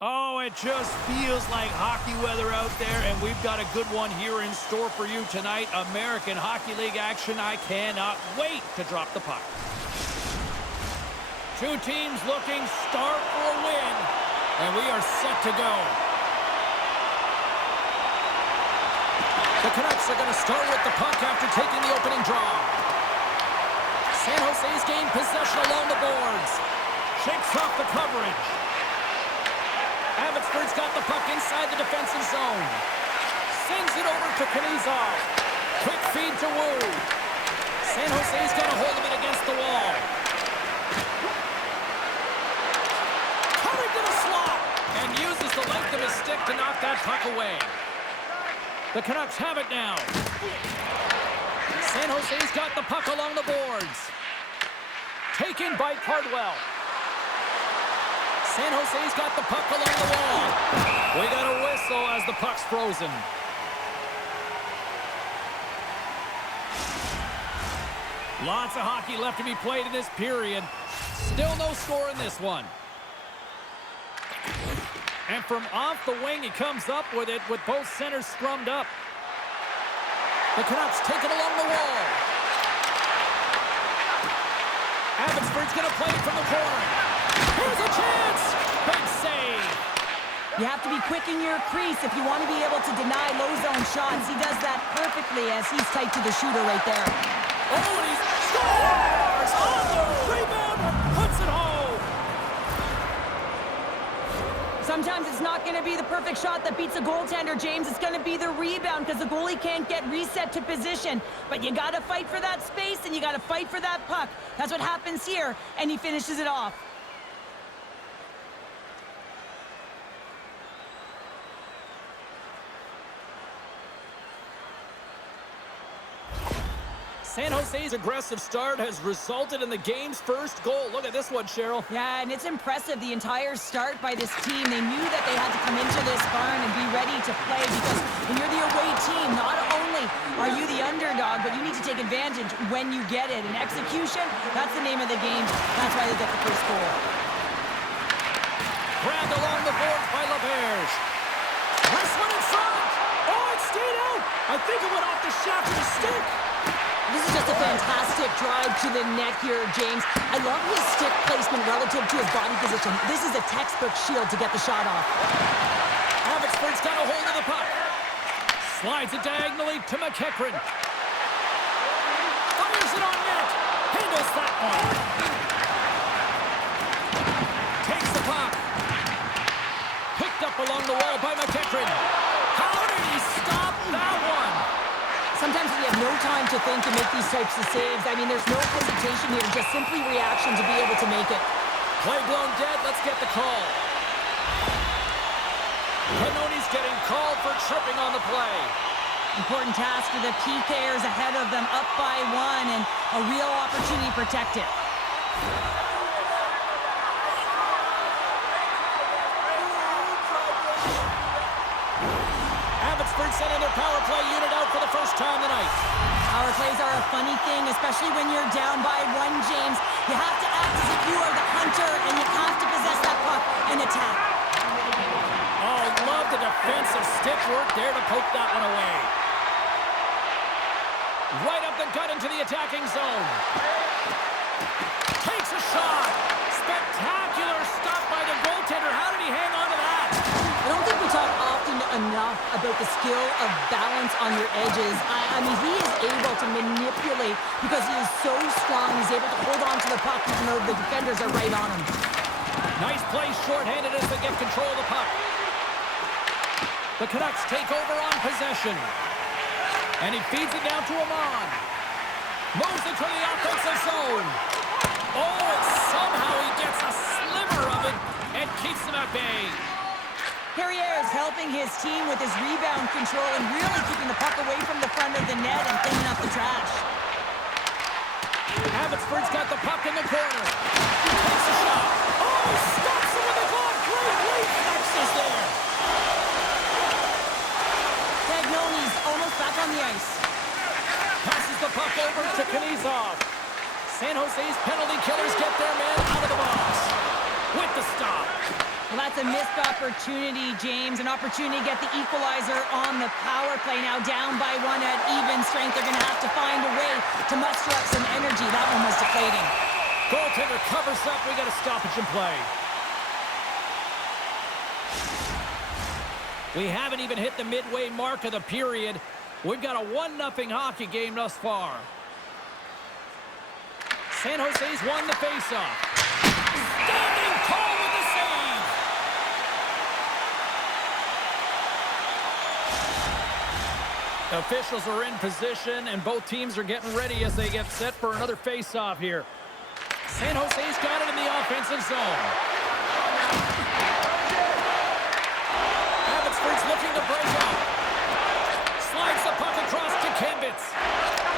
Oh, it just feels like hockey weather out there, and we've got a good one here in store for you tonight. American Hockey League action. I cannot wait to drop the puck. Two teams looking starved for a win, and we are set to go. The Canucks are going to start with the puck after taking the opening draw. San Jose's gained possession along the boards. Shakes off the coverage. Abbotsford's got the puck inside the defensive zone. Sends it over to Knizov. Quick feed to Wu. San Jose's got a hold of it against the wall. Coming to the slot. And uses the length of his stick to knock that puck away. The Canucks have it now. San Jose's got the puck along the boards. Taken by Cardwell. San Jose's got the puck along the wall. We got a whistle as the puck's frozen. Lots of hockey left to be played in this period. Still no score in this one. And from off the wing, he comes up with it with both centers scrummed up. The Canucks take it along the wall. Abbotsford's going to play it from the corner. Here's a chance! Big save! You have to be quick in your crease if you want to be able to deny low zone shots. He does that perfectly as he's tight to the shooter right there. Oh, and he scores! On the rebound! Puts it home! Sometimes it's not going to be the perfect shot that beats a goaltender, James. It's going to be the rebound because the goalie can't get reset to position. But you got to fight for that space and you got to fight for that puck. That's what happens here, and he finishes it off. San Jose's aggressive start has resulted in the game's first goal. Look at this one, Cheryl. Yeah, and it's impressive, the entire start by this team. They knew that they had to come into this barn and be ready to play because when you're the away team, not only are you the underdog, but you need to take advantage when you get it. And execution, that's the name of the game. That's why they get the first goal. Grabbed along the boards by LaBerge. This one in front. Oh, it stayed out. I think it went off the shaft of the stick. This is just a fantastic drive to the net here, James. I love his stick placement relative to his body position. This is a textbook shield to get the shot off. Abbotsford's got a hold of the puck. Slides it diagonally to McEachran. Fires it on net. Handles that one. Takes the puck. Picked up along the wall by McEachran. How did he stop that one? Sometimes we have no time to think and make these types of saves. I mean, there's no hesitation here, just simply reaction to be able to make it. Play blown dead. Let's get the call. Pannoni's getting called for tripping on the play. Important task for the PKers ahead of them, up by one, and a real opportunity to protect it. Abbotsford sending their power play unit out for the first time tonight. Power plays are a funny thing, especially when you're down by one, James. You have to act as if you are the hunter, and you have to possess that puck and attack. Oh, love the defensive stick work there to poke that one away. Right up the gut into the attacking zone. Takes a shot. Spectacular stop by the goaltender. How did he hang on to that? I don't think we talk often enough about the skill of balance on your edges. I mean, he is able to manipulate because he is so strong. He's able to hold on to the puck even though the defenders are right on him. Nice play shorthanded as they get control of the puck. The Canucks take over on possession. And he feeds it down to Amon. Moves it to the offensive zone. Oh, and somehow he gets a sliver of it and keeps them at bay. Perrier is helping his team with his rebound control and really keeping the puck away from the front of the net and cleaning up the trash. Abbotsford's got the puck in the corner. He takes a shot. Oh, stops it with a glove. Great reflexes there. Pagnoni's almost back on the ice. Passes the puck over to Knizov. San Jose's penalty killers get their man out of the box. With the stop. Well, that's a missed opportunity, James. An opportunity to get the equalizer on the power play. Now down by one at even strength. They're going to have to find a way to muster up some energy. That one was deflating. Goaltender covers up. We got a stoppage in play. We haven't even hit the midway mark of the period. We've got a 1-0 hockey game thus far. San Jose's won the faceoff. Standing tall with the save. Officials are in position, and both teams are getting ready as they get set for another faceoff here. San Jose's got it in the offensive zone. Abbotsford's looking to break out. Slides the puck across to Kembitz.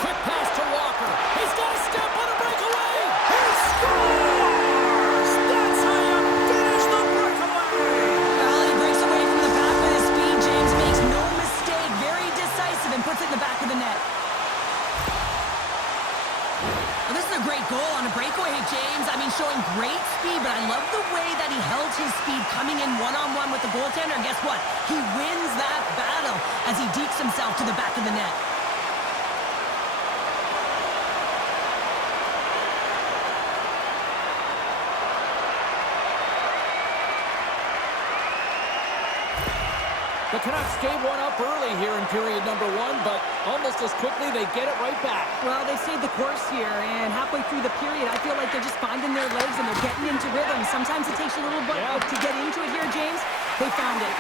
Quick pass to Walker. He's got a step on a breakaway. He scores! That's how you finish the breakaway. Well, he breaks away from the back with his speed. James makes no mistake. Very decisive and puts it in the back of the net. Well, this is a great goal on a breakaway, James. I mean, showing great speed, but I love the way that he held his speed coming in one-on-one with the goaltender. And guess what? He wins that battle as he dekes himself to the back of the net. The Canucks gave one up early here in period number 1, but almost as quickly they get it right back. Well, they stayed the course here, and halfway through the period, I feel like they're just finding their legs and they're getting into rhythm. Sometimes it takes a little bit to get into it here, James. They found it.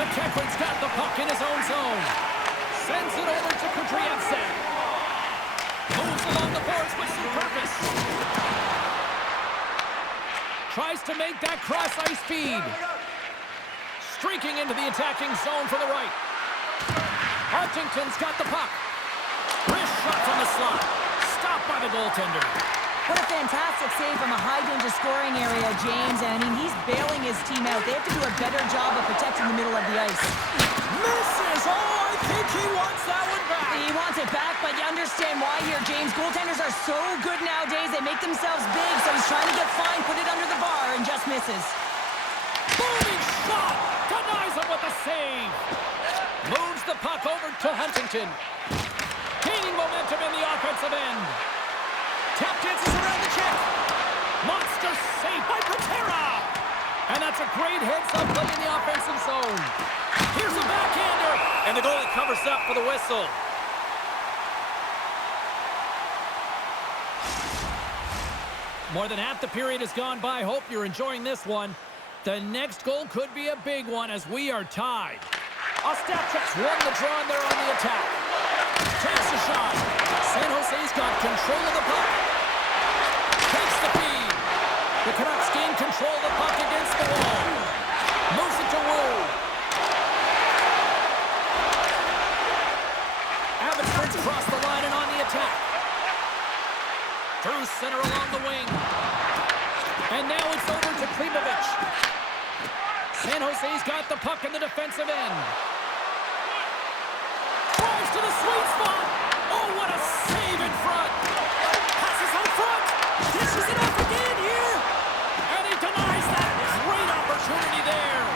McEachran's got the puck in his own zone. Sends it over to Kutrievsek. Moves along the boards with some purpose. Tries to make that cross-ice feed. Streaking into the attacking zone for the right. Huntington's got the puck. Wrist shot from the slot. Stopped by the goaltender. What a fantastic save from a high-danger scoring area, James. And, I mean, he's bailing his team out. They have to do a better job of protecting the middle of the ice. Misses! Oh, I think he wants that one back. He wants it back, but you understand why here, James. Goaltenders are so good nowadays. They make themselves big, so he's trying to get fine, put it under the bar, and just misses. Booming shot! Denies him with a save. Moves the puck over to Huntington. Gaining momentum in the offensive end. Tap dances around the check. Monster save by Patera. And that's a great heads-up play in the offensive zone. Here's a backhander. And the goalie covers up for the whistle. More than half the period has gone by. Hope you're enjoying this one. The next goal could be a big one as we are tied. Ostapchuk's won the draw and they're on the attack. Takes a shot. San Jose's got control of the puck. Takes the feed. The Canucks gain control of the puck against the wall. Moves it to Wu. Abbotsford's crossed the line and on the attack. Through center along the wing. And now it's over to Klimovich. San Jose's got the puck in the defensive end. Drives to the sweet spot. Oh, what a save in front. Passes out front. Dishes it up again here. And he denies that. Great opportunity there.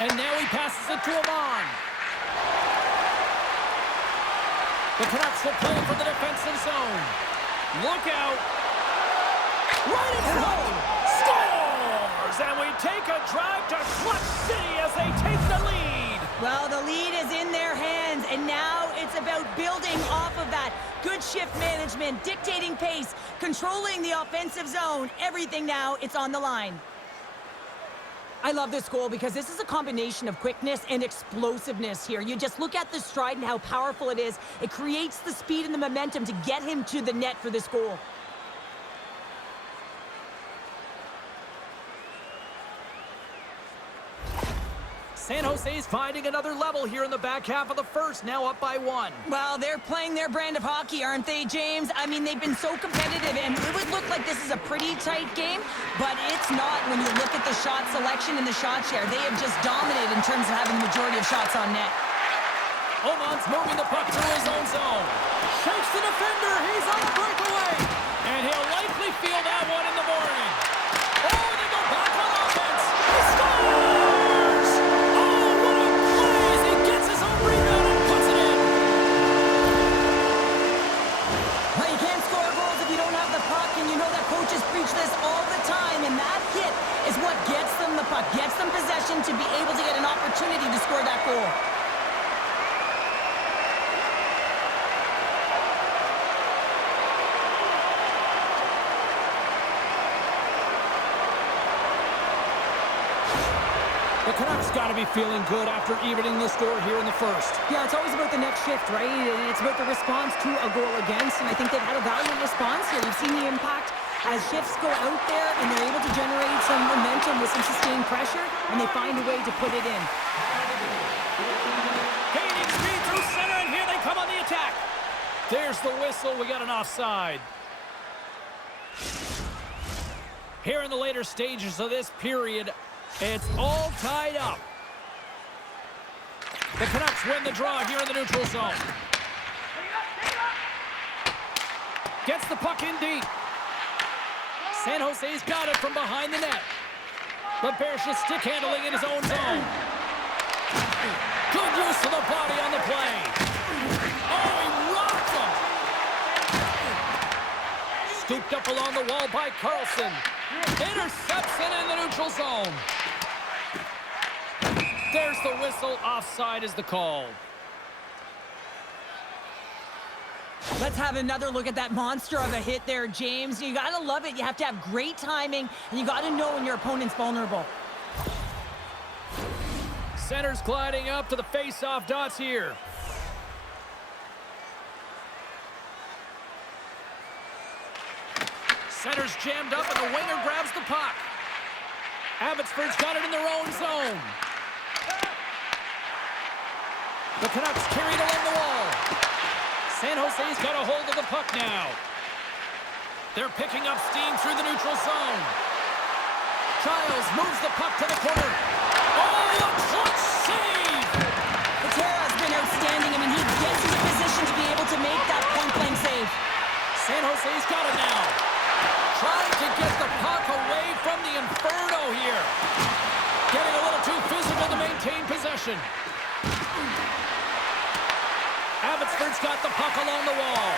And now he passes it to Amon. The Canucks will play for the defensive zone. Look out. Right in front. Scores! And we take a drive to Clutch City as they take the lead. Well, the lead is in their hands, and now it's about building off of that. Good shift management, dictating pace, controlling the offensive zone. Everything now, it's on the line. I love this goal because this is a combination of quickness and explosiveness here. You just look at the stride and how powerful it is. It creates the speed and the momentum to get him to the net for this goal. San Jose's finding another level here in the back half of the first, now up by 1. Well, they're playing their brand of hockey, aren't they, James? I mean, they've been so competitive, and it would look like this is a pretty tight game, but it's not when you look at the shot selection and the shot share. They have just dominated in terms of having the majority of shots on net. Oman's moving the puck through his own zone. Shakes the defender. He's on the breakaway. And he'll likely feel that one in the morning. Oh, they go back on offense. He scores! Oh, what a play as he gets his own rebound and puts it in. Well, you can't score goals if you don't have the puck, and you know that coaches preach this all the time, and that hit is what gets them the puck, gets them possession to be able to get an opportunity to score that goal. The Canucks got to be feeling good after evening the score here in the first. Yeah, it's always about the next shift, right? And it's about the response to a goal against, and I think they've had a valiant response here. You've seen the impact as shifts go out there, and they're able to generate some momentum with some sustained pressure, and they find a way to put it in. Gaining speed through center, and here they come on the attack. There's the whistle. We got an offside. Here in the later stages of this period, it's all tied up. The Canucks win the draw here in the neutral zone. Gets the puck in deep. San Jose's got it from behind the net. LaBerge's stick handling in his own zone. Good use of the body on the play. Oh, he rocked him. Scooped up along the wall by Carlson. Intercepts it in the neutral zone. There's the whistle. Offside is the call. Let's have another look at that monster of a hit there, James. You got to love it. You have to have great timing, and you got to know when your opponent's vulnerable. Center's gliding up to the face-off dots here. Center's jammed up, and the winger grabs the puck. Abbotsford's got it in their own zone. The Canucks carried along the wall. San Jose's got a hold of the puck now. They're picking up steam through the neutral zone. Giles moves the puck to the corner. Oh, a clutch save! Patera's been outstanding. I mean, he gets into position to be able to make that point-blank save. San Jose's got it now. Trying to get the puck away from the Inferno here. Getting a little too physical to maintain possession. Abbotsford's got the puck along the wall.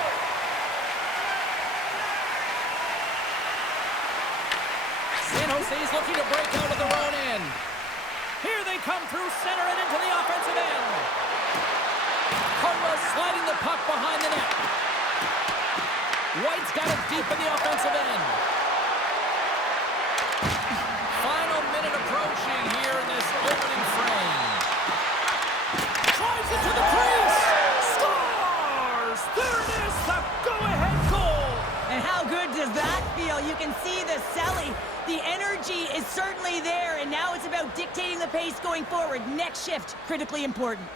San Jose's looking to break out of their own end. Here they come through center and into the offensive end. Cardwell sliding the puck behind the net. White's got it deep in the offensive end. Final minute approaching here in this opening frame. Drives it to the crease. Scores! There it is, the go-ahead goal. And how good does that feel? You can see the Selly. The energy is certainly there, and now it's about dictating the pace going forward. Next shift, critically important.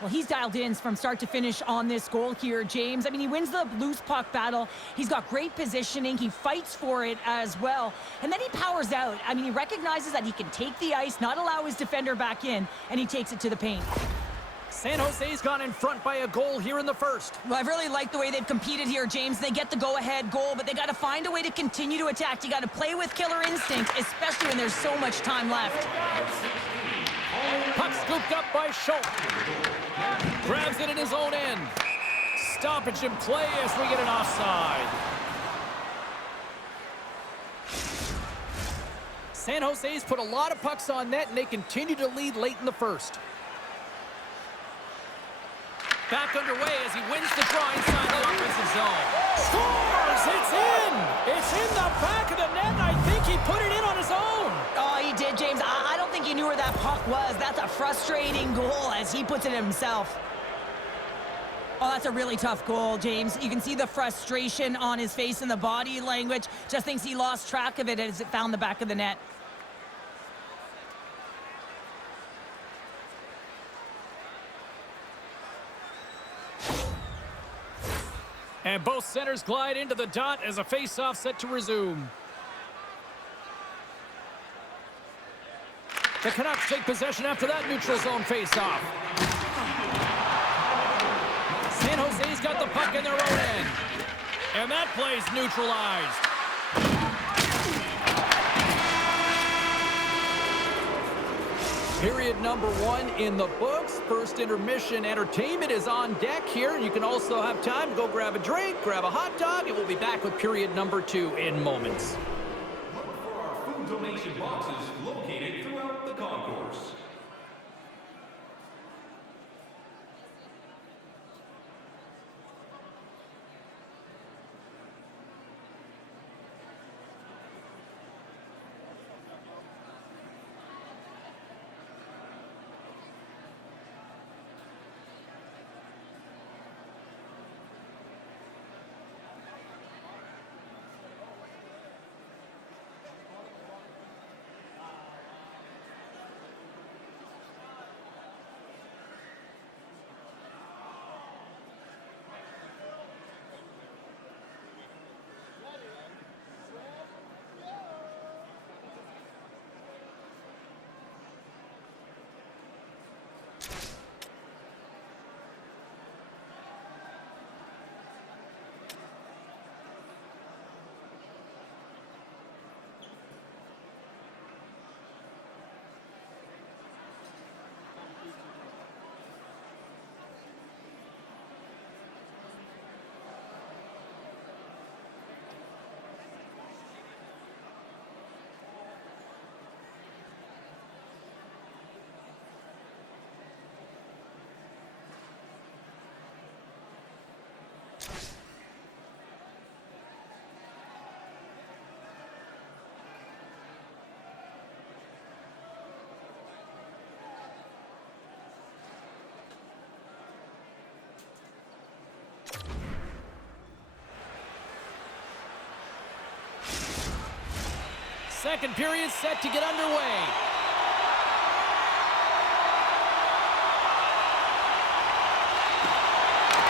Well, he's dialed in from start to finish on this goal here, James. I mean, he wins the loose puck battle. He's got great positioning. He fights for it as well. And then he powers out. I mean, he recognizes that he can take the ice, not allow his defender back in, and he takes it to the paint. San Jose's gone in front by a goal here in the first. Well, I really like the way they've competed here, James. They get the go-ahead goal, but they got to find a way to continue to attack. You got to play with killer instinct, especially when there's so much time left. Puck scooped up by Schultz. Grabs it in his own end. Stoppage in play as we get an offside. San Jose's put a lot of pucks on net, and they continue to lead late in the first. Back underway as he wins the draw inside the offensive zone. Scores! It's in! It's in the back of the net, and I think he put it in on his own. Oh, he did, James. I don't think he knew where that puck was. That's a frustrating goal as he puts it himself. Oh, that's a really tough goal, James. You can see the frustration on his face and the body language. Just thinks he lost track of it as it found the back of the net. And both centers glide into the dot as a face-off set to resume. The Canucks take possession after that neutral zone face-off. He's got the puck in their own end. And that play's neutralized. Period number 1 in the books. First intermission entertainment is on deck here. You can also have time to go grab a drink, grab a hot dog, and we'll be back with period number 2 in moments. Look for our food donation boxes located throughout the concourse. Second period set to get underway.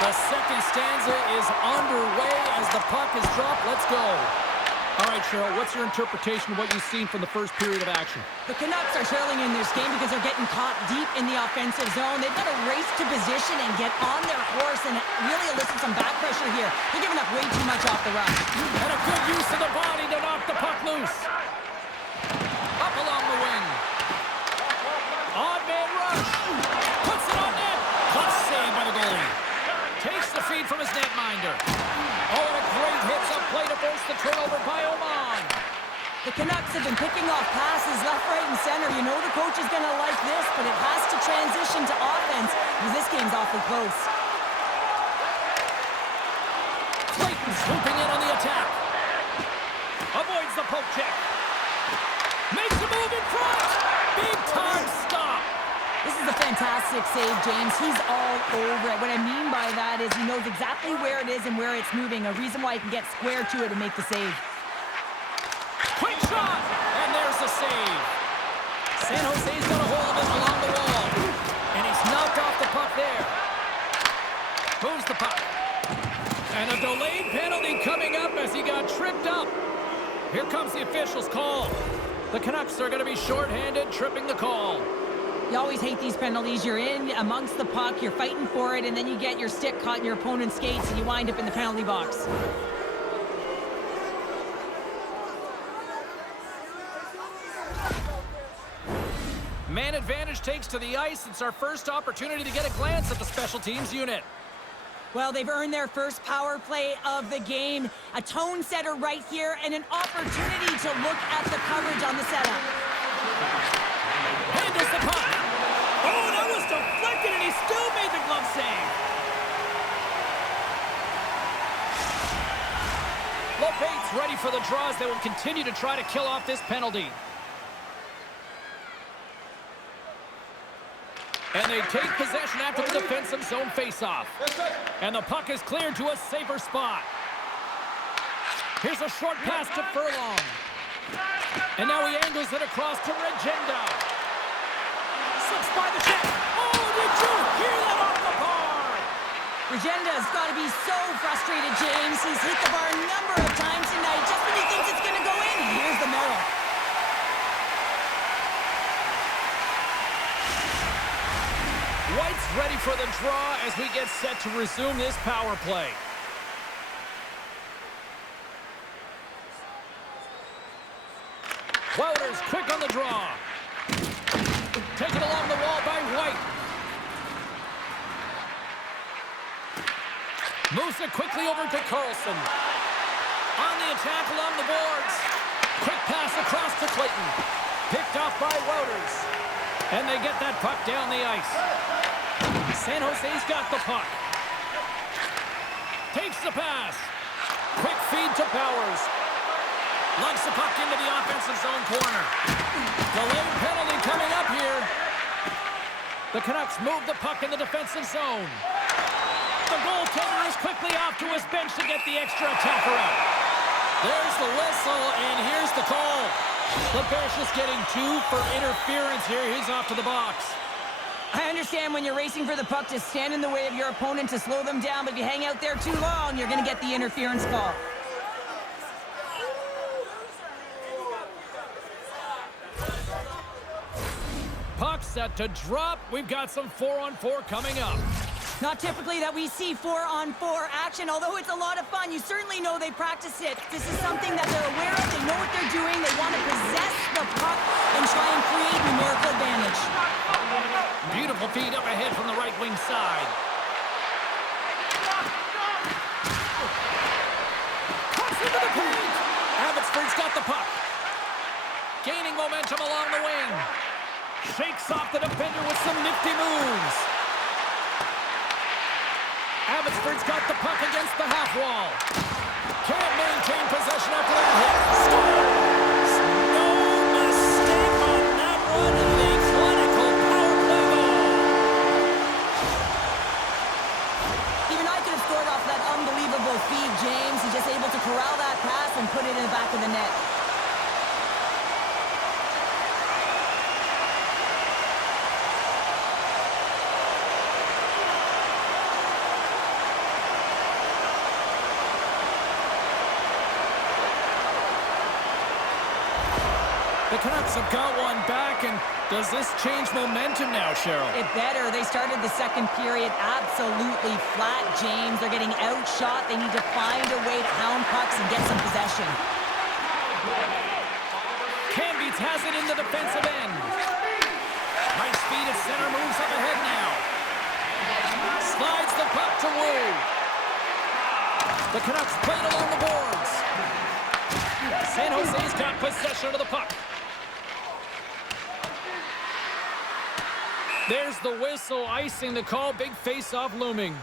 The second stanza is underway as the puck is dropped. Let's go. All right, Cheryl, what's your interpretation of what you've seen from the first period of action? The Canucks are trailing in this game because they're getting caught deep in the offensive zone. They've got to race to position and get on their horse and really elicit some back pressure here. They're giving up way too much off the rush. And a good use of the body to knock the puck loose. Up along the wing. Odd man rush. Puts it on net. Plus save by the goalie. Takes the feed from his netminder. Oh, and a great hits up play to force the turnover by Oman. The Canucks have been picking off passes left, right, and center. You know the coach is going to like this, but it has to transition to offense because this game's awfully close. Clayton swooping in on the attack. Avoids the poke check. Makes a move in front. Big time stop. This is a fantastic save, James. He's all over it. What I mean by that is he knows exactly where it is and where it's moving. A reason why he can get square to it and make the save. Quick shot! And there's the save. San Jose's got a hold of it along the wall. And he's knocked off the puck there. Moves the puck. And a delayed penalty coming up as he got tripped up. Here comes the official's call. The Canucks are going to be shorthanded, tripping the call. You always hate these penalties. You're in amongst the puck, you're fighting for it, and then you get your stick caught in your opponent's skates, and you wind up in the penalty box. Man advantage takes to the ice. It's our first opportunity to get a glance at the special teams unit. Well, they've earned their first power play of the game. A tone setter right here, and an opportunity to look at the coverage on the setup. Handles the puck. Oh, that was deflected, and he still made the glove save. LeBate's ready for the draws. They will continue to try to kill off this penalty. And they take possession after the defensive zone faceoff. And the puck is cleared to a safer spot. Here's a short pass to Furlong. And now he angles it across to Regenda. Slips by the check. Oh, did you hear that off the bar? Regenda's got to be so frustrated, James. He's hit the bar a number of times tonight. Just when he thinks it's going to go in, here's the medal. White's ready for the draw as we get set to resume this power play. Wouters quick on the draw. Taken along the wall by White. Moves it quickly over to Carlson. On the attack along the boards. Quick pass across to Clayton. Picked off by Wouters. And they get that puck down the ice. San Jose's got the puck. Takes the pass. Quick feed to Powers. Lugs the puck into the offensive zone corner. Delayed penalty coming up here. The Canucks move the puck in the defensive zone. The goaltender is quickly off to his bench to get the extra attacker out. There's the whistle, and here's the call. LeBear's just getting 2 for interference here. He's off to the box. I understand when you're racing for the puck to stand in the way of your opponent to slow them down, but if you hang out there too long, you're going to get the interference call. Puck set to drop. We've got some 4-on-4 coming up. Not typically that we see 4-on-4 action, although it's a lot of fun. You certainly know they practice it. This is something that they're aware of. They know what they're doing. They want to possess the puck and try and create numerical advantage. Beautiful feed up ahead from the right wing side. Cuts into the paint. Abbotsford's got the puck. Gaining momentum along the wing. Shakes off the defender with some nifty moves. Abbotsford's got the puck against the half wall. Can't maintain possession after that hit. Scores! No mistake on that one. The clinical power play goal. Even I could have scored off that unbelievable feed, James. He's just able to corral that pass and put it in the back of the net. The Canucks have got one back, and does this change momentum now, Cheryl? It better. They started the second period absolutely flat, James. They're getting outshot. They need to find a way to hound pucks and get some possession. Cambeats has it in the defensive end. Nice speed at center, moves up ahead now. Slides the puck to Wu. The Canucks played along the boards. San Jose's got possession of the puck. There's the whistle, icing the call. Big face-off looming.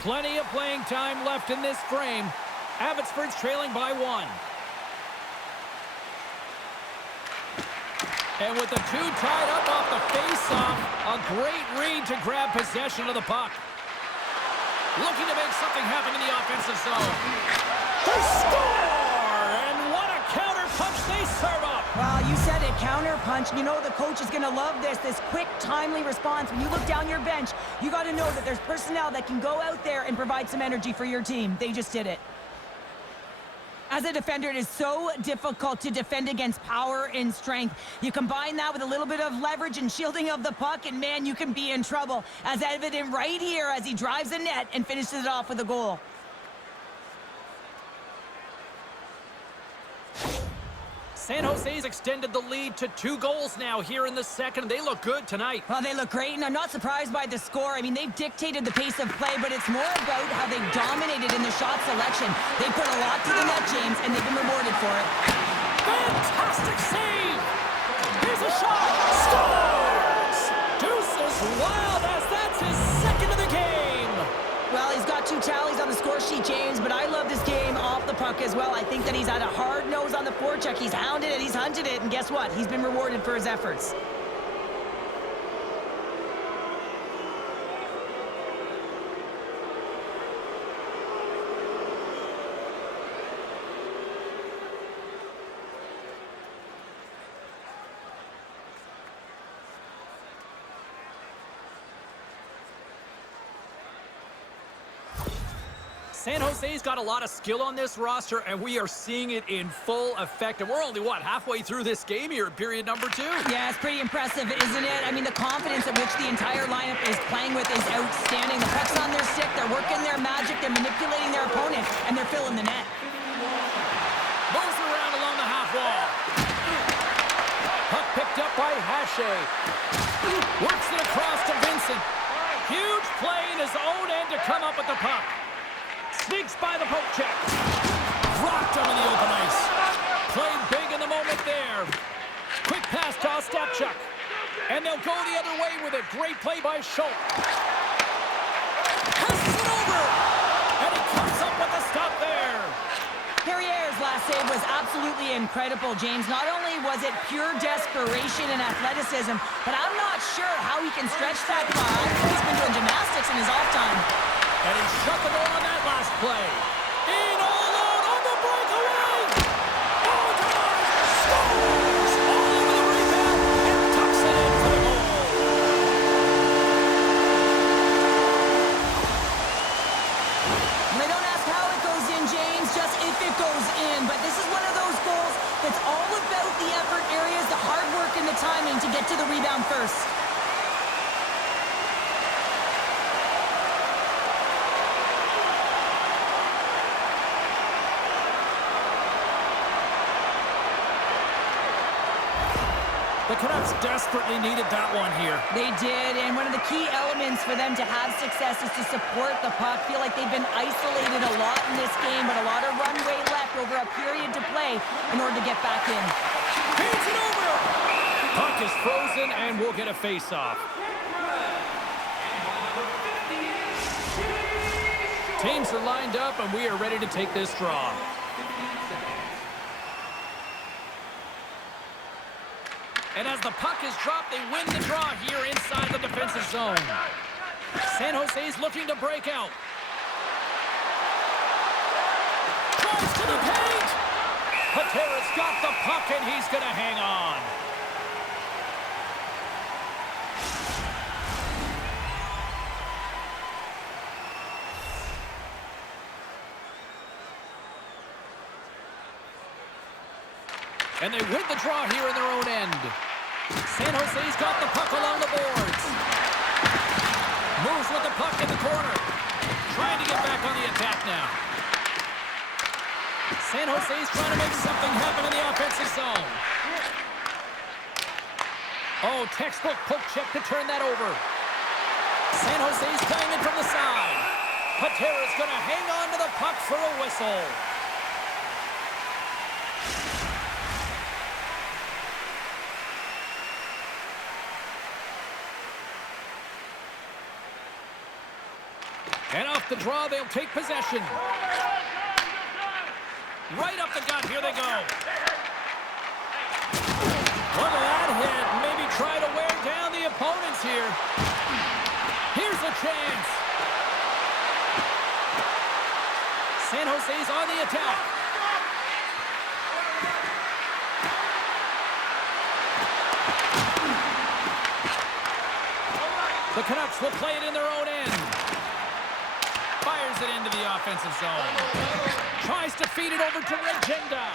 Plenty of playing time left in this frame. Abbotsford's trailing by 1. And with the 2 tied up off the face-off, a great read to grab possession of the puck. Looking to make something happen in the offensive zone. They score! And what a counter punch they serve up! Well, you said it, counter punch. You know the coach is going to love this quick, timely response. When you look down your bench, you got to know that there's personnel that can go out there and provide some energy for your team. They just did it. As a defender, it is so difficult to defend against power and strength. You combine that with a little bit of leverage and shielding of the puck, and man, you can be in trouble. As evident right here as he drives the net and finishes it off with a goal. San Jose's extended the lead to 2 goals now here in the second. They look good tonight. Well, they look great, and I'm not surprised by the score. I mean, they've dictated the pace of play, but it's more about how they dominated in the shot selection. They put a lot to the net, James, and they've been rewarded for it. Fantastic save! Here's a shot! Scores! Deuces wild as that's his second of the game! Well, he's got 2 tallies on the score sheet, James, but I love this game off the puck as well. I think that he's had a hard nose on the forecheck. He's hounded it, he's hunted it, and guess what? He's been rewarded for his efforts. San Jose's got a lot of skill on this roster, and we are seeing it in full effect. And we're only, what, halfway through this game here in period number 2? Yeah, it's pretty impressive, isn't it? I mean, the confidence at which the entire lineup is playing with is outstanding. The puck's on their stick, they're working their magic, they're manipulating their opponent, and they're filling the net. Moves around along the half wall. Puck picked up by Hache. Works it across to Vincent. Huge play in his own end to come up with the puck. Sneaks by the poke check. Rocked him in the open ice. Played big in the moment there. Quick pass to Ostapchuk. And they'll go the other way with it. Great play by Schultz. Passes it over. And he comes up with the stop there. Perrier's last save was absolutely incredible, James. Not only was it pure desperation and athleticism, but I'm not sure how he can stretch that far. I think he's been doing gymnastics in his off time. And he shut the goal on that last play. In all alone on the breakaway. Oh, Tavares scores all over the rebound and tucks it in for the goal. They don't ask how it goes in, James, just if it goes in. But this is one of those goals that's all about the effort areas, the hard work and the timing to get to the rebound first. The Canucks desperately needed that one here. They did, and one of the key elements for them to have success is to support the puck. Feel like they've been isolated a lot in this game, but a lot of runway left over a period to play in order to get back in. Feeds it over. Puck is frozen, and we'll get a face-off. Teams are lined up, and we are ready to take this draw. And as the puck is dropped, they win the draw here inside the defensive zone. San Jose's looking to break out. Tries to the paint. Patera's got the puck, and he's going to hang on. And they win the draw here in their own end. San Jose's got the puck along the boards. Moves with the puck in the corner. Trying to get back on the attack now. San Jose's trying to make something happen in the offensive zone. Oh, textbook poke check to turn that over. San Jose's playing it from the side. Patera's going to hang on to the puck for a whistle. And off the draw, they'll take possession. Right up the gut, here they go. Look at that hit. Maybe try to wear down the opponents here. Here's a chance. San Jose's on the attack. The Canucks will play it in their own end. Fires it into the offensive zone. Tries to feed it over to Regenda.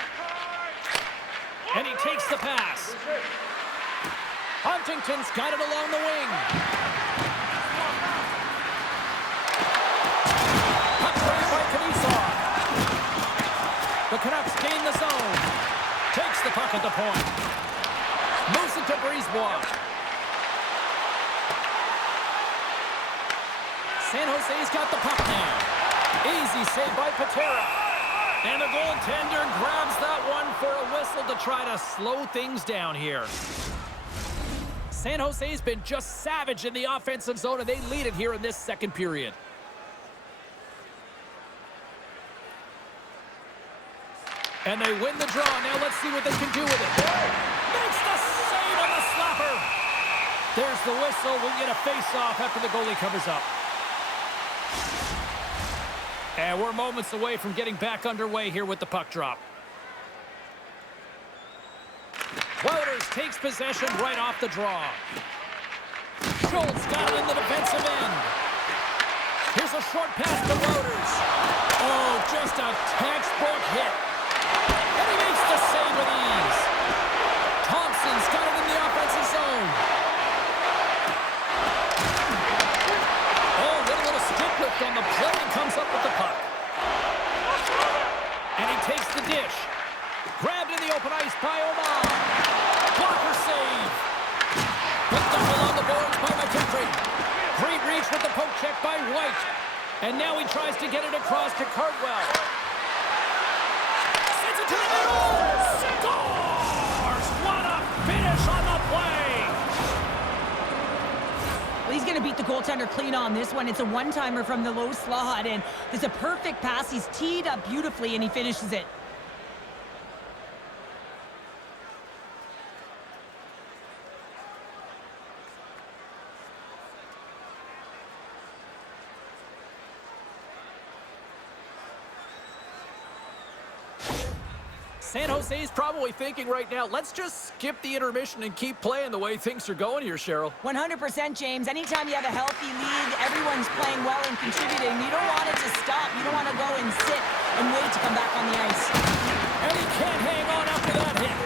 And he takes the pass. Huntington's got it along the wing. Puck grabbed by Kaprizov. The Canucks gain the zone. Takes the puck at the point. Moves it to Brisebois. San Jose's got the puck now. Easy save by Patera. And the goaltender grabs that one for a whistle to try to slow things down here. San Jose's been just savage in the offensive zone, and they lead it here in this second period. And they win the draw. Now let's see what they can do with it. Makes the save on the slapper. There's the whistle. We'll get a face-off after the goalie covers up. And we're moments away from getting back underway here with the puck drop. Wouters takes possession right off the draw. Schultz got it in the defensive end. Here's a short pass to Wouters. Oh, just a textbook hit. And he makes the save with ease. Thompson's got it in the offensive zone. Oh, what a little stick lift on the play and comes up with the puck. And he takes the dish. Grabbed in the open ice by Oman. Blocker save. Picked up along the boards by McKendry. Great reach with the poke check by White. And now he tries to get it across to Cardwell. Sends it to the middle. Scores! What a finish on the play. Well, he's going to beat the goaltender clean on this one. It's a one-timer from the low slot, and it's a perfect pass. He's teed up beautifully, and he finishes it. San Jose's probably thinking right now, let's just skip the intermission and keep playing the way things are going here, Cheryl. 100%, James. Anytime you have a healthy league, everyone's playing well and contributing. You don't want it to stop. You don't want to go and sit and wait to come back on the ice. And he can't hang on after that hit.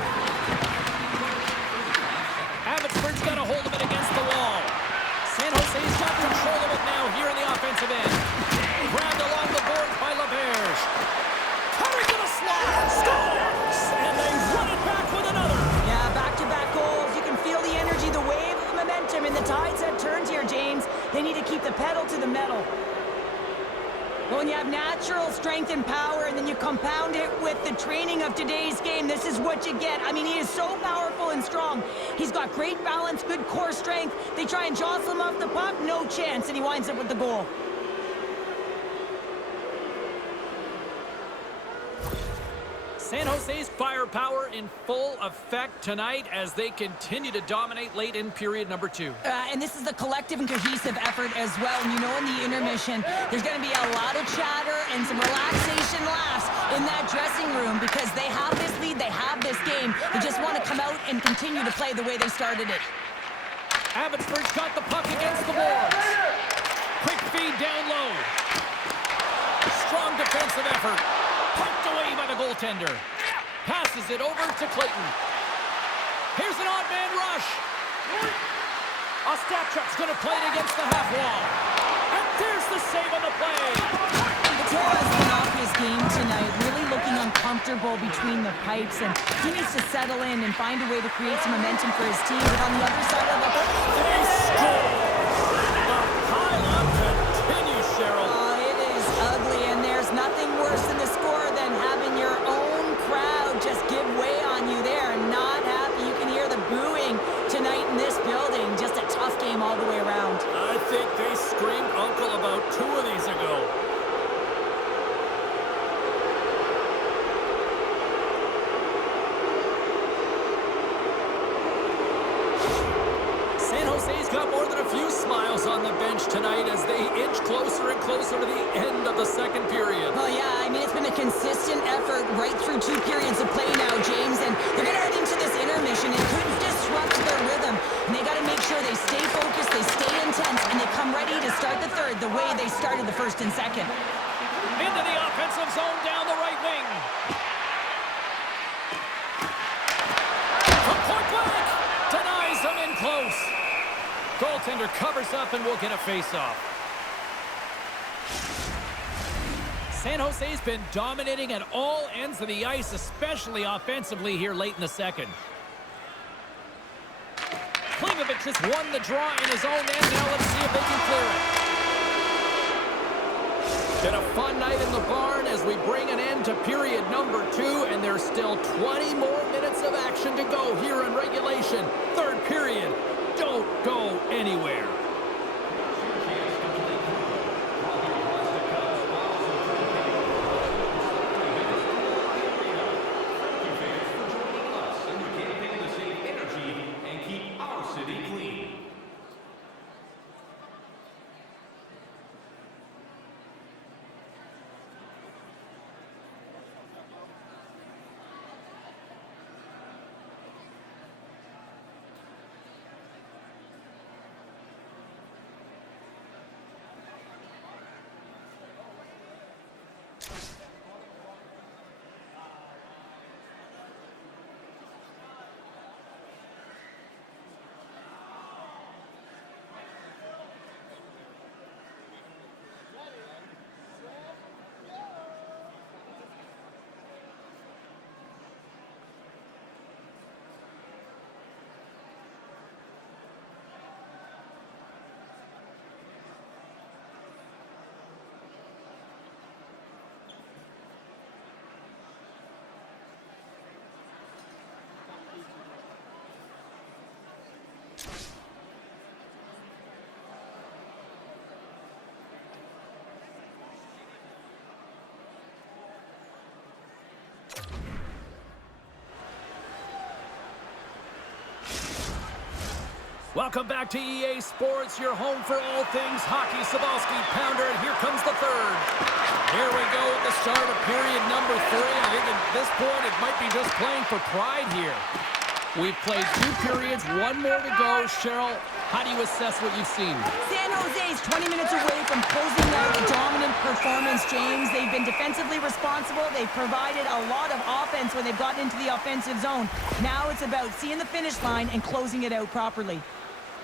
Abbotsford's got a hold of it against the wall. San Jose's got control of it now here in the offensive end. Grabbed along the boards by LaBerge. Curry to the slot. Scores! And they run it back with another. Yeah, back-to-back goals. You can feel the energy, the wave of momentum, and the tides have turned here, James. They need to keep the pedal to the metal. But when you have natural strength and power, and then you compound it with the training of today's game, this is what you get. I mean, he is so powerful and strong. He's got great balance, good core strength. They try and jostle him off the puck, no chance, and he winds up with the goal. San Jose's firepower in full effect tonight as they continue to dominate late in period number 2. And this is a collective and cohesive effort as well. And you know, in the intermission, there's going to be a lot of chatter and some relaxation laughs in that dressing room because they have this lead, they have this game. They just want to come out and continue to play the way they started it. Abbotsford's got the puck against the boards. Quick feed down low. Strong defensive effort. Poked away by the goaltender. Passes it over to Clayton. Here's an odd man rush. Ostapchuk's going to play it against the half wall. And there's the save on the play. Matera's been off his game tonight, really looking uncomfortable between the pipes, and he needs to settle in and find a way to create some momentum for his team. But on the other side of the they score. The pile-up continues, Cheryl. Oh, it is ugly, and there's nothing worse than the score than having your own crowd just give way on you. They are not happy. You can hear the booing tonight in this building. Just a tough game all the way around. I think they screamed uncle about 2 of these ago. San Jose's got more than a few smiles on the bench tonight as they inch closer and closer to the end of the second period. Well, yeah, I mean, it's been a consistent effort right through 2 periods of play now, James, and they're going to head into this intermission. It could disrupt their rhythm, and they got to make sure they stay focused, they stay intense, and they come ready to start the third the way they started the first and second. Into the offensive zone down the right wing. From point blank, denies them in close. Goaltender covers up and will get a face-off. San Jose's been dominating at all ends of the ice, especially offensively here late in the second. Klimovich just won the draw in his own end. Now let's see if they can clear it. Been a fun night in the barn as we bring an end to period number 2, and there's still 20 more minutes of action to go here in regulation. Third period. Don't go anywhere. Welcome back to EA Sports, your home for all things hockey. Sabalski pounder, and here comes the third. Here we go at the start of period number 3. I think at this point it might be just playing for pride here. We've played 2 periods, 1 more to go. Cheryl, how do you assess what you've seen? San Jose is 20 minutes away from closing out a dominant performance, James. They've been defensively responsible. They've provided a lot of offense when they've gotten into the offensive zone. Now it's about seeing the finish line and closing it out properly.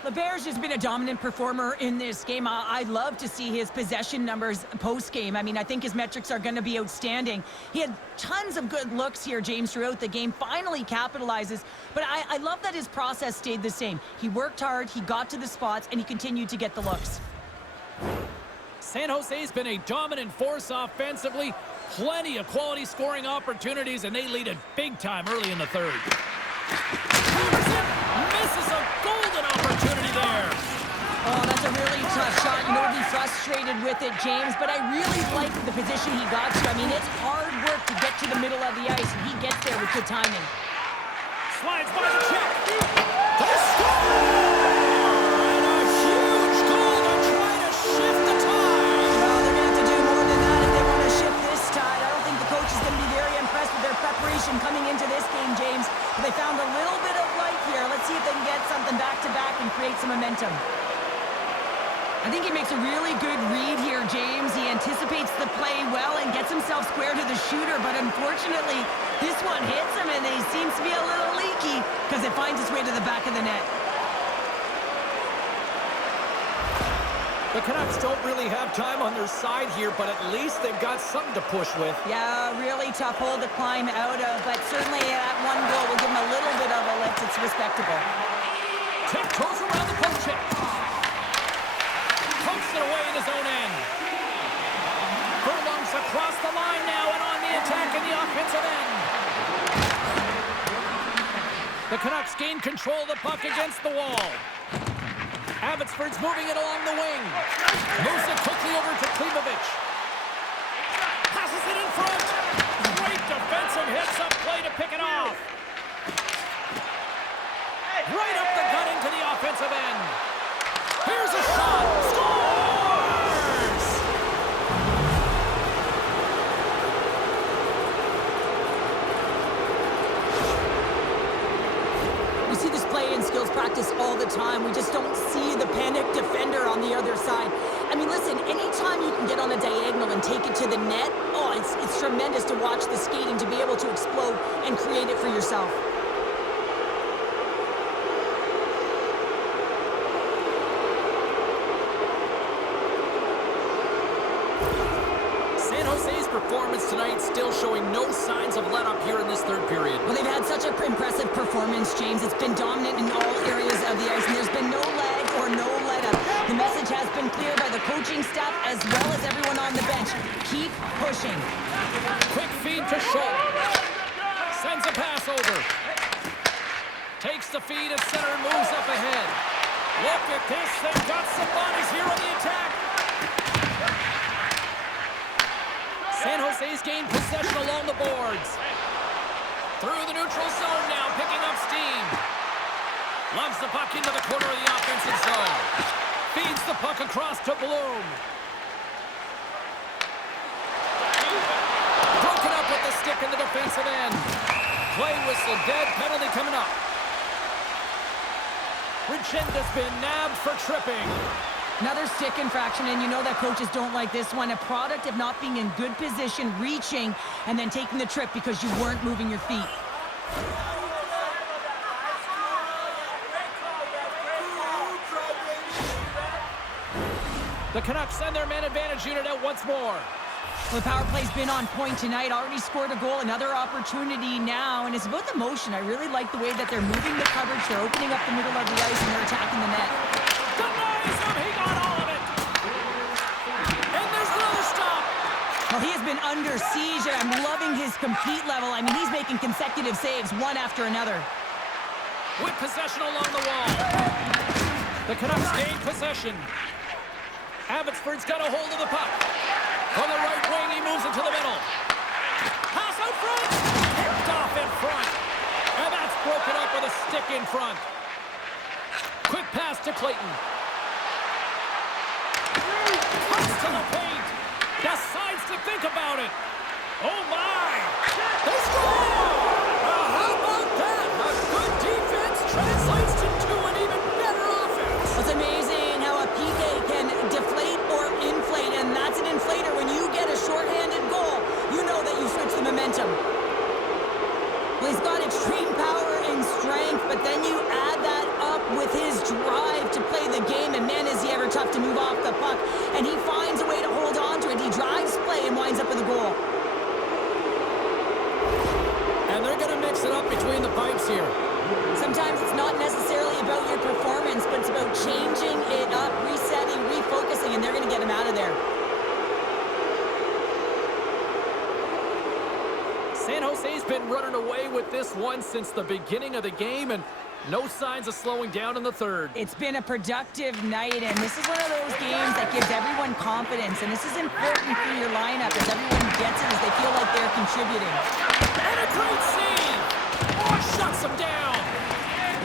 LeBear's just been a dominant performer in this game. I'd love to see his possession numbers post-game. I mean, I think his metrics are going to be outstanding. He had tons of good looks here, James, throughout the game. Finally capitalizes. But I love that his process stayed the same. He worked hard, he got to the spots, and he continued to get the looks. San Jose's been a dominant force offensively. Plenty of quality scoring opportunities, and they lead it big time early in the third. Misses a golden opportunity there. Oh, that's a really tough shot. You know, he'll be frustrated with it, James, but I really like the position he got to. I mean, it's hard work to get to the middle of the ice, and he gets there with good timing. Slides by the check. The score! And a huge goal to try to shift the tide. Well, they're going to have to do more than that if they want to shift this tide. I don't think the coach is going to be very impressed with their preparation coming into this game, James. But they found a little bit of light here. Let's see if they can get something back-to-back and create some momentum. I think he makes a really good read here, James. He anticipates the play well and gets himself square to the shooter, but unfortunately, this one hits him, and he seems to be a little leaky because it finds its way to the back of the net. The Canucks don't really have time on their side here, but at least they've got something to push with. Yeah, really tough hole to climb out of, but certainly that one goal will give him a little bit of a lift. It's respectable. Tiptoes around the post check. Pokes it away in his own end. Furlong's across the line now and on the attack in the offensive end. The Canucks gain control of the puck against the wall. Abbotsford's moving it along the wing. Moves it quickly over to Klimovic. Passes it in front. Great defensive hits up play to pick it off. Right up the gut into the offensive end. Here's a shot. Scores! We see this play in skills practice all the time. We just don't see the panic defender on the other side. I mean, listen, anytime you can get on a diagonal and take it to the net, oh, it's tremendous to watch the skating, to be able to explode and create it for yourself. San Jose's performance tonight still showing no signs of let-up here in this third period. Well, they've had such an impressive performance, James. It's been dominant in all areas of the ice, and there's been no lag or no let-up. The message has been clear by the coaching staff as well as everyone on the bench. Keep pushing. Quick feed to Schultz. Sends a pass over. Takes the feed at center and moves up ahead. Look at this. They've got some bodies here on the attack. San Jose's gained possession along the boards. Through the neutral zone now, picking up steam. Loves the puck into the corner of the offensive zone. Feeds the puck across to Bloom. Broken up with the stick in the defensive end. Play whistle dead, penalty coming up. Regenda's been nabbed for tripping. Another stick infraction, and you know that coaches don't like this one. A product of not being in good position, reaching, and then taking the trip because you weren't moving your feet. The Canucks send their man advantage unit out once more. Well, the power play's been on point tonight. Already scored a goal. Another opportunity now, and it's about the motion. I really like the way that they're moving the coverage. They're opening up the middle of the ice, and they're attacking the net. Denies him. He got all of it. And there's another stop. Well, he has been under siege, and I'm loving his compete level. I mean, he's making consecutive saves, one after another. With possession along the wall. The Canucks gain possession. Abbotsford's got a hold of the puck. From the right wing, he moves it to the middle. Pass out front. Picked off in front. And that's broken up with a stick in front. Quick pass to Clayton. Cuts to the paint. Decides to think about it. Oh, my. They score! How about that? A good defense translates into an even better offense. It's amazing how a PK can deflate or inflate, and that's an inflator. When you get a shorthanded goal, you know that you switch the momentum. Well, he's got extreme power and strength, but then you add that up with his drive to play the game, and man, is he ever tough to move off the puck. And he finds a way to hold on to it. He drives play and winds up with a goal. And they're going to mix it up between the pipes here. Sometimes it's not necessarily about your performance, but it's about changing it up, resetting, refocusing, and they're going to get him out of there. San Jose's been running away with this one since the beginning of the game, and no signs of slowing down in the third. It's been a productive night, and this is one of those games that gives everyone confidence, and this is important for your lineup as everyone gets it, as they feel like they're contributing. And a great save! Shuts him down!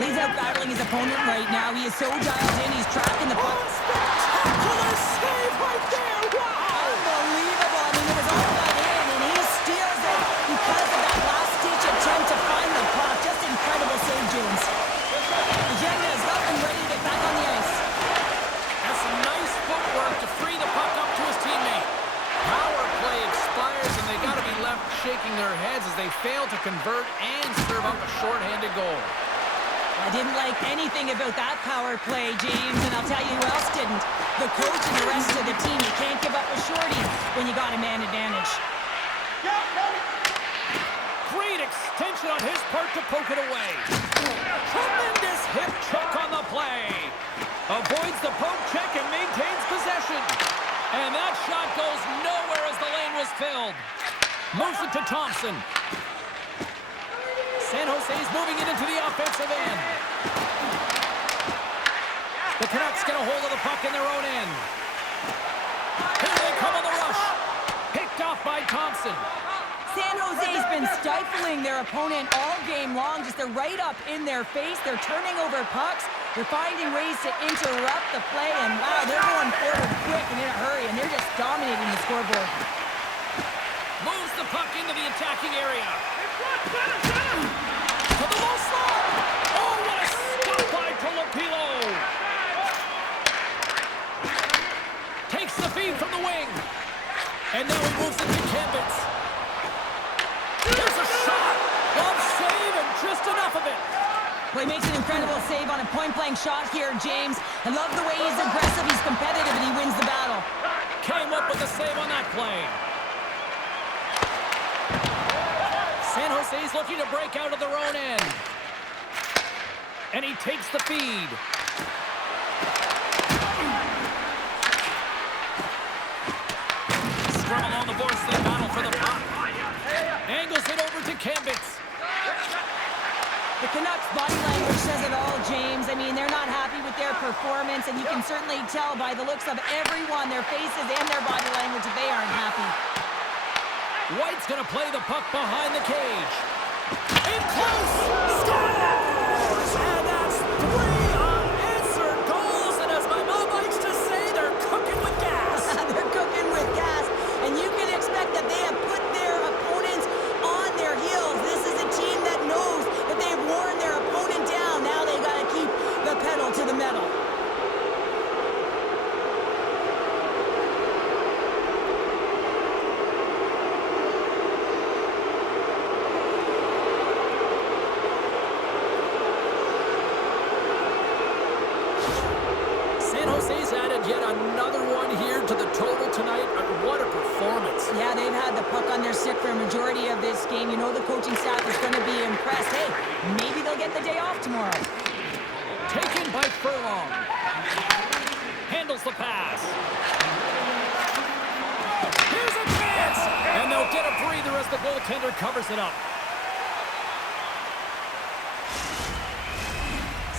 He's out battling his opponent right now. He is so dialed in, he's tracking the puck. Spectacular save right there! Wow! Unbelievable. I mean, it was all about him, and he steals it because of that last-ditch attempt to find the puck. Just incredible save, James. Agenda is up and ready to get back on the ice. That's some nice footwork to free the puck up to his teammate. Power play expires, and they got to be left shaking their heads as they fail to convert and serve up a shorthanded goal. I didn't like anything about that power play, James, and I'll tell you who else didn't. The coach and the rest of the team. You can't give up a shorty when you got a man advantage. Great extension on his part to poke it away. Tremendous hip check on the play. Avoids the poke check and maintains possession. And that shot goes nowhere as the lane was filled. Moves it to Thompson. San Jose's moving it into the offensive end. The Canucks get a hold of the puck in their own end. Here they come on the rush. Picked off by Thompson. San Jose's been stifling their opponent all game long. Just they're right up in their face. They're turning over pucks. They're finding ways to interrupt the play. And wow, they're going forward quick and in a hurry. And they're just dominating the scoreboard. Moves the puck into the attacking area. To the low slot. Oh, what a stop by Polopilo. Takes the feed from the wing. And now he moves it to Kempitz. There's a shot. Glove save and just enough of it. Well, he makes an incredible save on a point-blank shot here, James. I love the way he's aggressive, he's competitive, and he wins the battle. Came up with a save on that play. San Jose's looking to break out of their own end. And he takes the feed. Scrum along the boards, they battle for the puck. Angles it over to Kempitz. The Canucks' body language says it all, James. I mean, they're not happy with their performance, and you can certainly tell by the looks of everyone, their faces and their body language, that they aren't happy. White's going to play the puck behind the cage. In close! Scores! And that's 3 unanswered goals, and as my mom likes to say, they're cooking with gas. They're cooking with gas, and you can expect that they have put their opponents on their heels. This is a team that knows that they've worn their opponent down. Now they've got to keep the pedal to the metal. San Jose's added yet another one here to the total tonight. What a performance. Yeah, they've had the puck on their stick for a majority of this game. You know the coaching staff is going to be impressed. Hey, maybe they'll get the day off tomorrow. Taken by Furlong. Handles the pass. Here's a chance! And they'll get a breather as the goaltender covers it up.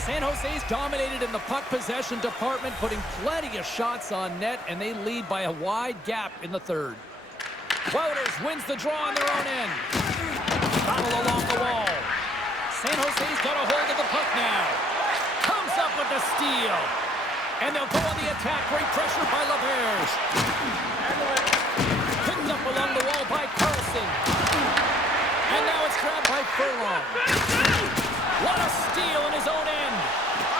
San Jose's dominated in the puck possession department, putting plenty of shots on net, and they lead by a wide gap in the third. Wouters wins the draw on their own end. Battle along the wall. San Jose's got a hold of the puck now. Comes up with the steal. And they'll go on the attack. Great pressure by LaBerge. Picked up along the wall by Carlson. And now it's grabbed by Furlong. What a steal in his own end.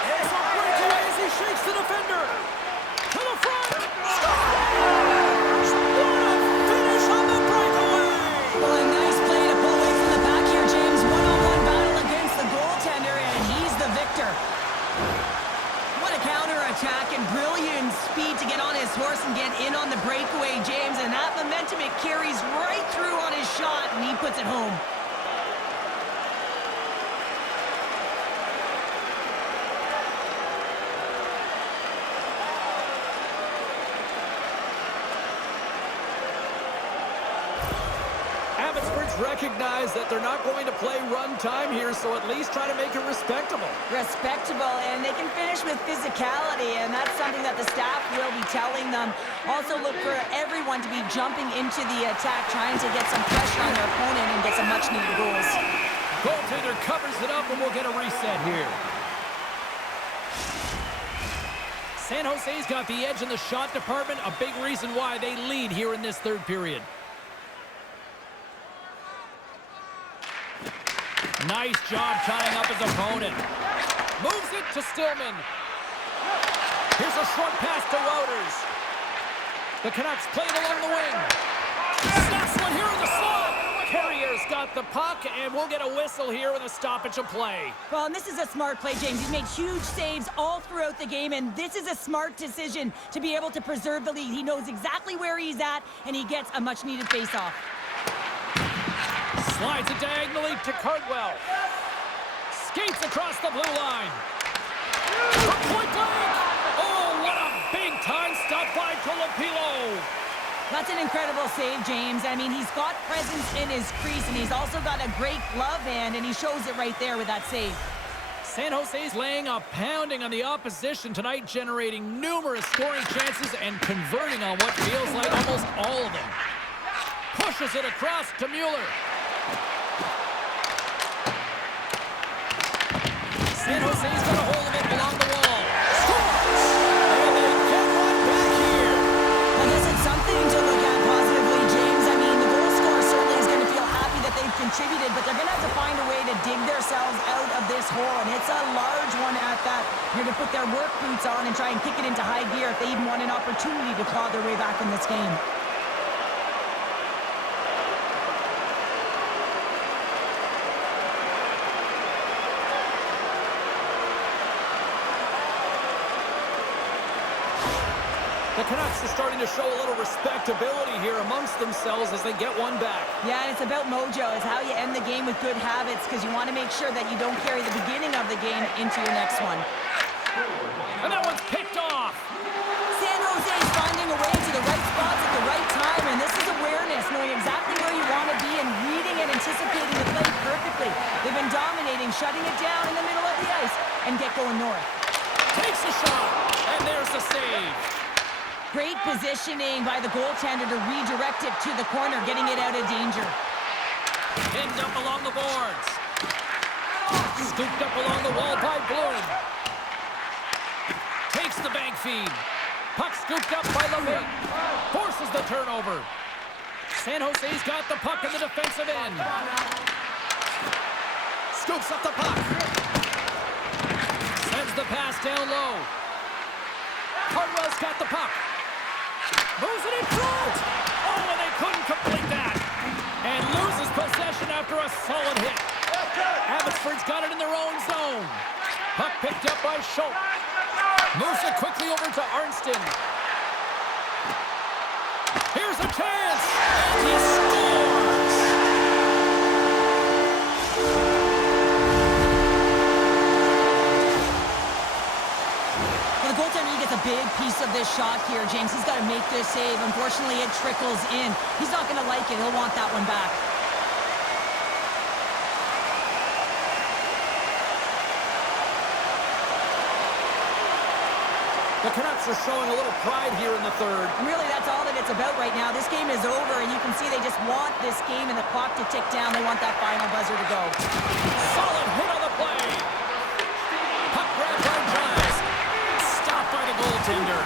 It's a breakaway as he shakes the defender. To the front. Scores! What a finish on the breakaway! Well, a nice play to pull away from the back here, James. One-on-one battle against the goaltender, and he's the victor. What a counter-attack and brilliant speed to get on his horse and get in on the breakaway, James. And that momentum, it carries right through on his shot, and he puts it home. Abbotsford's recognize that they're not going to play run time here, so at least try to make it respectable. Respectable, and they can finish with physicality, and that's something that the staff will be telling them. Also look for everyone to be jumping into the attack, trying to get some pressure on their opponent and get some much-needed goals. Goaltender covers it up, and we'll get a reset here. San Jose's got the edge in the shot department, a big reason why they lead here in this third period. Nice job tying up his opponent. Moves it to Stillman. Here's a short pass to Wouters. The Canucks play it along the wing. Snaps one here in the slot. Carrier's got the puck, and we'll get a whistle here with a stoppage of play. Well, and this is a smart play, James. He's made huge saves all throughout the game, and this is a smart decision to be able to preserve the lead. He knows exactly where he's at, and he gets a much-needed face-off. Slides it diagonally to Cardwell. Skates across the blue line. From point blank. Oh, what a big-time stop by Colapilo. That's an incredible save, James. I mean, he's got presence in his crease, and he's also got a great glove hand, and he shows it right there with that save. San Jose's laying a pounding on the opposition tonight, generating numerous scoring chances and converting on what feels like almost all of them. Pushes it across to Mueller. San Jose's got a hold of it along the wall. Scores! And they get one back here. Well, this is something to look at positively, James. I mean, the goal scorer certainly is going to feel happy that they've contributed, but they're going to have to find a way to dig themselves out of this hole, and it's a large one at that. They're going to put their work boots on and try and kick it into high gear if they even want an opportunity to claw their way back in this game. The Canucks are starting to show a little respectability here amongst themselves as they get one back. Yeah, and it's about mojo. It's how you end the game with good habits, because you want to make sure that you don't carry the beginning of the game into your next one. And that one's picked off. San Jose is finding a way to the right spots at the right time, and this is awareness, knowing exactly where you want to be and reading and anticipating the play perfectly. They've been dominating, shutting it down in the middle of the ice, and get going north. Takes a shot, and there's the save. Great positioning by the goaltender to redirect it to the corner, getting it out of danger. Pinned up along the boards. Scooped up along the wall by Bloom. Takes the bank feed. Puck scooped up by LeMay. Forces the turnover. San Jose's got the puck in the defensive end. Scoops up the puck. Sends the pass down low. Cardwell's got the puck. Moves it in front! Oh, and they couldn't complete that! And loses possession after a solid hit. Abbotsford's got it in their own zone. Puck picked up by Schultz. Moves it quickly over to Arnston. Here's a chance! And he scores! The goaltender, he gets a big piece of this shot here, James. He's got to make this save. Unfortunately, it trickles in. He's not going to like it. He'll want that one back. The Canucks are showing a little pride here in the third. And really, that's all that it's about right now. This game is over, and you can see they just want this game and the clock to tick down. They want that final buzzer to go. Solid hit on the play. Puck grab by Giles. goaltender.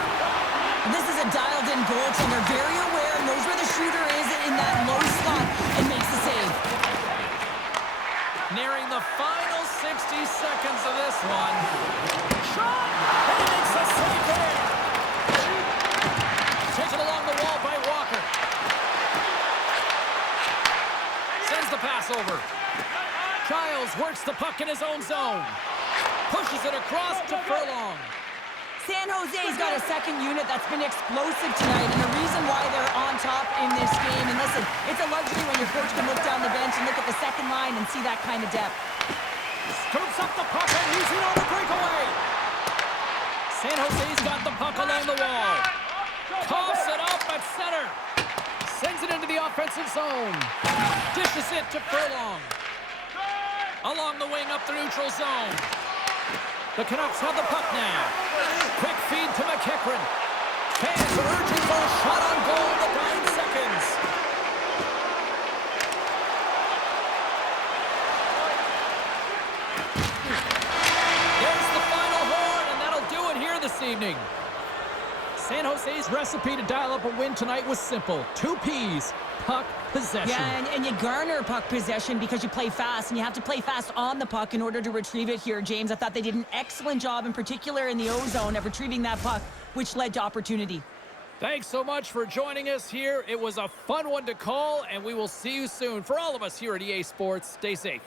This is a dialed-in goaltender, very aware, knows where the shooter is in that low slot, and makes the save. Nearing the final 60 seconds of this one. Shot! And he makes the save there. Taken along the wall by Walker. Sends the pass over. Giles works the puck in his own zone. Pushes it across to Furlong. San Jose's got a second unit that's been explosive tonight, and the reason why they're on top in this game, and listen, it's a luxury when your coach can look down the bench and look at the second line and see that kind of depth. Scoops up the puck and he's in on the breakaway. San Jose's got the puck along the wall. Coughs it up at center. Sends it into the offensive zone. Dishes it to Furlong. Along the wing up the neutral zone. The Canucks have the puck now. Quick feed to McEachran. Fans are urging for a shot on goal with 9 seconds. There's the final horn, and that'll do it here this evening. San Jose's recipe to dial up a win tonight was simple. 2 Ps. Puck possession. Yeah, and you garner puck possession because you play fast, and you have to play fast on the puck in order to retrieve it here, James. I thought they did an excellent job, in particular in the O-zone, of retrieving that puck, which led to opportunity. Thanks so much for joining us here. It was a fun one to call, and we will see you soon. For all of us here at EA Sports, stay safe.